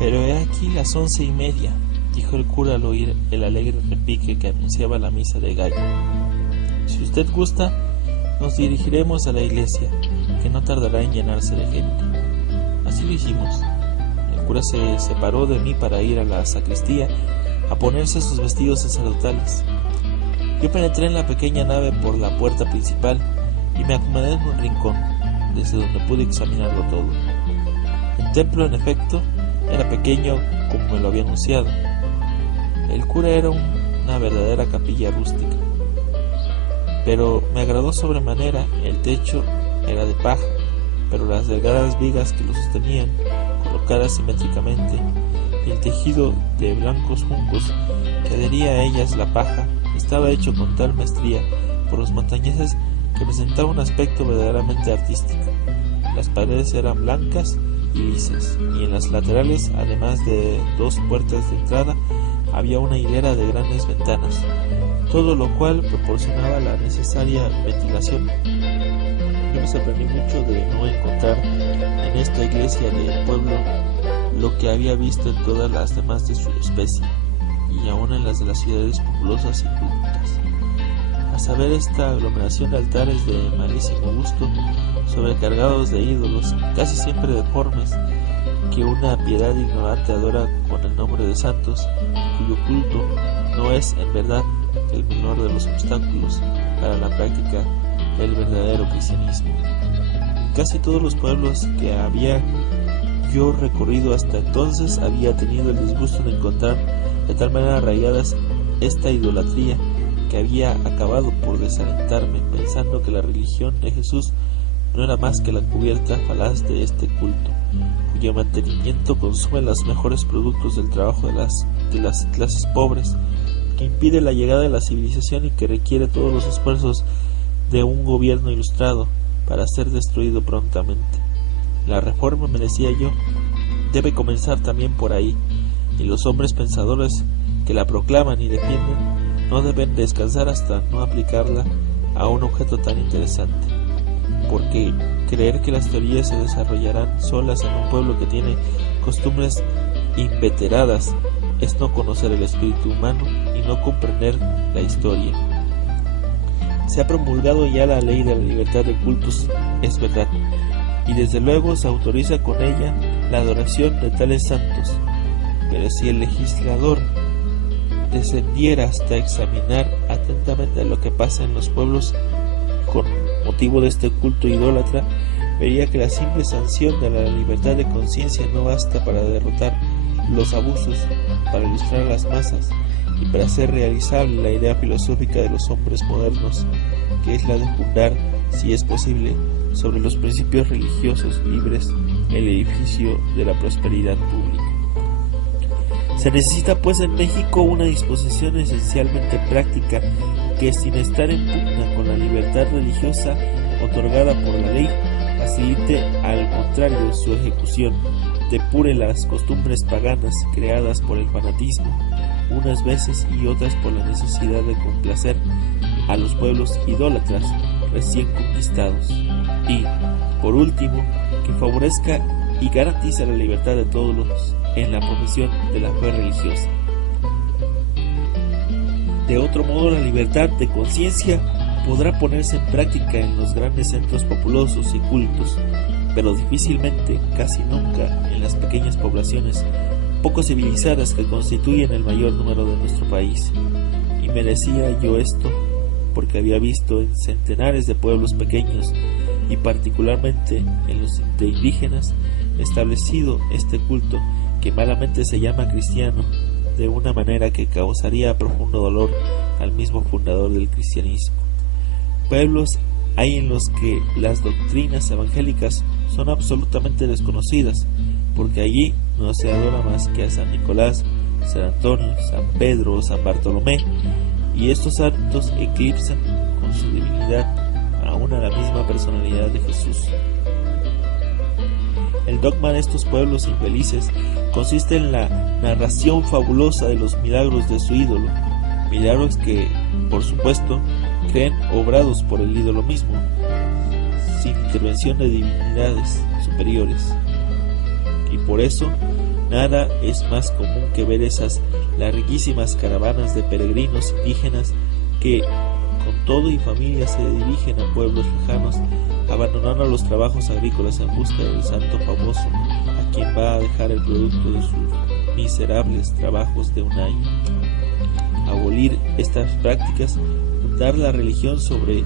Pero he aquí las 11:30, dijo el cura al oír el alegre repique que anunciaba la misa de gallo. Si usted gusta, nos dirigiremos a la iglesia, que no tardará en llenarse de gente. Así lo hicimos. El cura se separó de mí para ir a la sacristía a ponerse sus vestidos sacerdotales. Yo penetré en la pequeña nave por la puerta principal y me acomodé en un rincón, desde donde pude examinarlo todo. El templo, en efecto, era pequeño como me lo había anunciado. El cura era una verdadera capilla rústica, pero me agradó sobremanera. El techo era de paja, pero las delgadas vigas que lo sostenían, colocadas simétricamente, y el tejido de blancos juncos que adhería a ellas la paja, estaba hecho con tal maestría por los montañeses que presentaba un aspecto verdaderamente artístico. Las paredes eran blancas y lisas, y en las laterales, además de 2 puertas de entrada, había una hilera de grandes ventanas, todo lo cual proporcionaba la necesaria ventilación. Yo me sorprendí mucho de no encontrar en esta iglesia del pueblo lo que había visto en todas las demás de su especie, y aún en las de las ciudades populosas y cultas, a saber, esta aglomeración de altares de malísimo gusto, sobrecargados de ídolos, casi siempre deformes, que una piedad ignorante adora con el nombre de santos, cuyo culto no es en verdad el menor de los obstáculos para la práctica del verdadero cristianismo. Casi todos los pueblos que había yo recorrido hasta entonces había tenido el disgusto de encontrar de tal manera arraigadas esta idolatría, que había acabado por desalentarme, pensando que la religión de Jesús no era más que la cubierta falaz de este culto, cuyo mantenimiento consume los mejores productos del trabajo de las clases pobres, que impide la llegada de la civilización y que requiere todos los esfuerzos de un gobierno ilustrado para ser destruido prontamente. La reforma, me decía yo, debe comenzar también por ahí, y los hombres pensadores que la proclaman y defienden no deben descansar hasta no aplicarla a un objeto tan interesante, porque creer que las teorías se desarrollarán solas en un pueblo que tiene costumbres inveteradas es no conocer el espíritu humano y no comprender la historia. Se ha promulgado ya la ley de la libertad de cultos, es verdad, y desde luego se autoriza con ella la adoración de tales santos, pero si el legislador descendiera hasta examinar atentamente lo que pasa en los pueblos con motivo de este culto idólatra, vería que la simple sanción de la libertad de conciencia no basta para derrotar los abusos, para ilustrar a las masas y para hacer realizable la idea filosófica de los hombres modernos, que es la de fundar, si es posible, sobre los principios religiosos libres el edificio de la prosperidad pública. Se necesita pues en México una disposición esencialmente práctica que, sin estar en pugna con la libertad religiosa otorgada por la ley, facilite al contrario su ejecución, depure las costumbres paganas creadas por el fanatismo, unas veces y otras por la necesidad de complacer a los pueblos idólatras recién conquistados, y, por último, que favorezca y garantice la libertad de todos en la profesión de la fe religiosa. De otro modo, la libertad de conciencia podrá ponerse en práctica en los grandes centros populosos y cultos, pero difícilmente, casi nunca, en las pequeñas poblaciones poco civilizadas que constituyen el mayor número de nuestro país. Y me decía yo esto porque había visto en centenares de pueblos pequeños, y particularmente en los de indígenas, establecido este culto, que malamente se llama cristiano, de una manera que causaría profundo dolor al mismo fundador del cristianismo. Pueblos hay en los que las doctrinas evangélicas son absolutamente desconocidas, porque allí no se adora más que a San Nicolás, San Antonio, San Pedro o San Bartolomé, y estos santos eclipsan con su divinidad aún a la misma personalidad de Jesús. El dogma de estos pueblos infelices consiste en la narración fabulosa de los milagros de su ídolo, milagros que, por supuesto, creen obrados por el ídolo mismo, sin intervención de divinidades superiores, y por eso Nada es más común que ver esas larguísimas caravanas de peregrinos indígenas que, con todo y familia, se dirigen a pueblos lejanos, abandonando los trabajos agrícolas en busca del santo famoso, a quien va a dejar el producto de sus miserables trabajos de un año. Abolir estas prácticas, fundar la religión sobre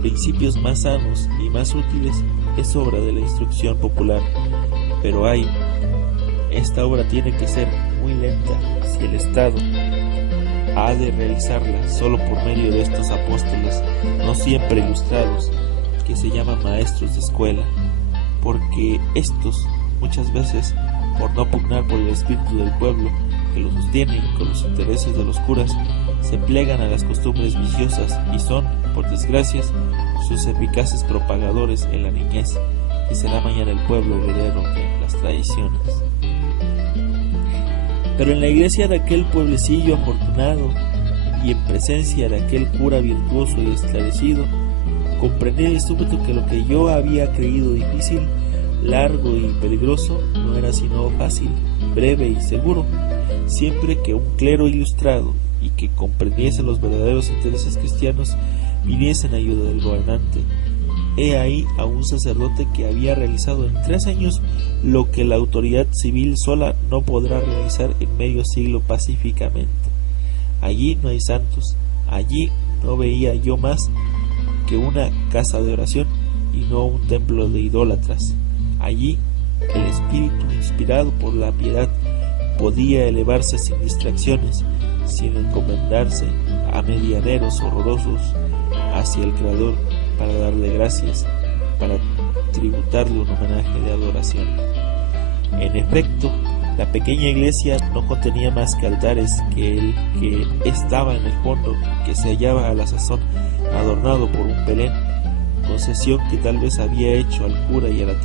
principios más sanos y más útiles, es obra de la instrucción popular. Pero esta obra tiene que ser muy lenta si el Estado ha de realizarla solo por medio de estos apóstoles, no siempre ilustrados, que se llaman maestros de escuela, porque estos, muchas veces, por no pugnar por el espíritu del pueblo que los sostiene con los intereses de los curas, se plegan a las costumbres viciosas y son, por desgracia, sus eficaces propagadores en la niñez, y será mañana el pueblo heredero de las tradiciones. Pero en la iglesia de aquel pueblecillo afortunado y en presencia de aquel cura virtuoso y esclarecido, comprendí de súbito que lo que yo había creído difícil, largo y peligroso no era sino fácil, breve y seguro, siempre que un clero ilustrado y que comprendiese los verdaderos intereses cristianos viniese en ayuda del gobernante. He ahí a un sacerdote que había realizado en 3 años lo que la autoridad civil sola no podrá realizar en medio siglo pacíficamente. Allí no hay santos, allí no veía yo más que una casa de oración y no un templo de idólatras. Allí el espíritu inspirado por la piedad podía elevarse sin distracciones, sin encomendarse a medianeros horrorosos hacia el Creador para darle gracias, para tributarle un homenaje de adoración. En efecto, la pequeña iglesia no contenía más que altares que el que estaba en el fondo, que se hallaba a la sazón adornado por un Belén, concesión que tal vez había hecho al cura y a la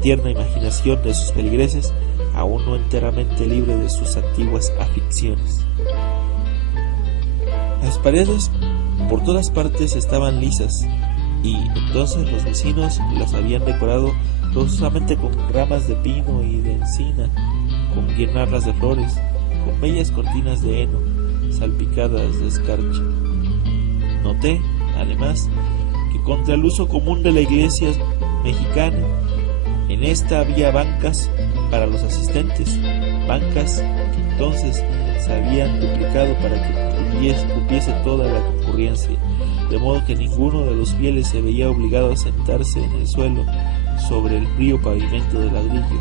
tierna imaginación de sus feligreses, aún no enteramente libre de sus antiguas aficiones. Las paredes por todas partes estaban lisas, y entonces los vecinos las habían decorado solamente con ramas de pino y de encina, con guirnaldas de flores, con bellas cortinas de heno, salpicadas de escarcha. Noté, además, que contra el uso común de la iglesia mexicana, en esta había bancas para los asistentes, bancas que entonces se habían duplicado para que cupiese toda la concurrencia, de modo que ninguno de los fieles se veía obligado a sentarse en el suelo sobre el frío pavimento de ladrillo.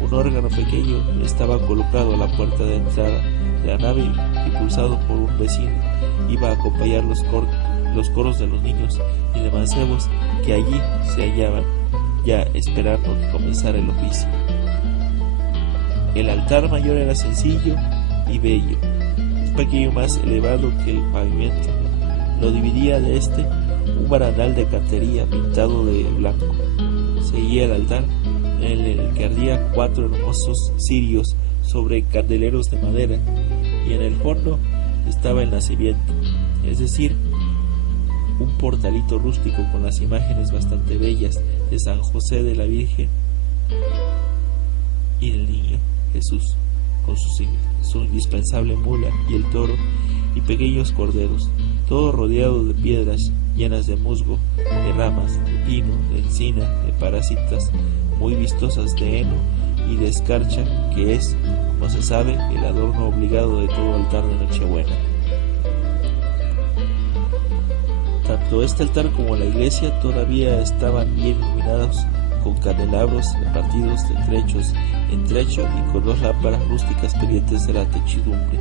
Un órgano pequeño estaba colocado a la puerta de entrada de la nave, impulsado por un vecino, iba a acompañar los coros de los niños y de mancebos que allí se hallaban, ya esperando que comenzara el oficio. El altar mayor era sencillo y bello, un pequeño más elevado que el pavimento. Lo dividía de este un barandal de cantería pintado de blanco. Seguía el altar, en el que ardía 4 hermosos cirios sobre candeleros de madera, y en el fondo estaba el nacimiento, es decir, un portalito rústico con las imágenes bastante bellas de San José, de la Virgen y del Niño Jesús, con su indispensable mula y el toro y pequeños corderos, todo rodeado de piedras llenas de musgo, de ramas, de pino, de encina, de parásitas muy vistosas de heno y de escarcha, que es, como se sabe, el adorno obligado de todo altar de Nochebuena. Tanto este altar como la iglesia todavía estaban bien iluminados con candelabros repartidos de trecho en trecho y con 2 lámparas rústicas pendientes de la techidumbre.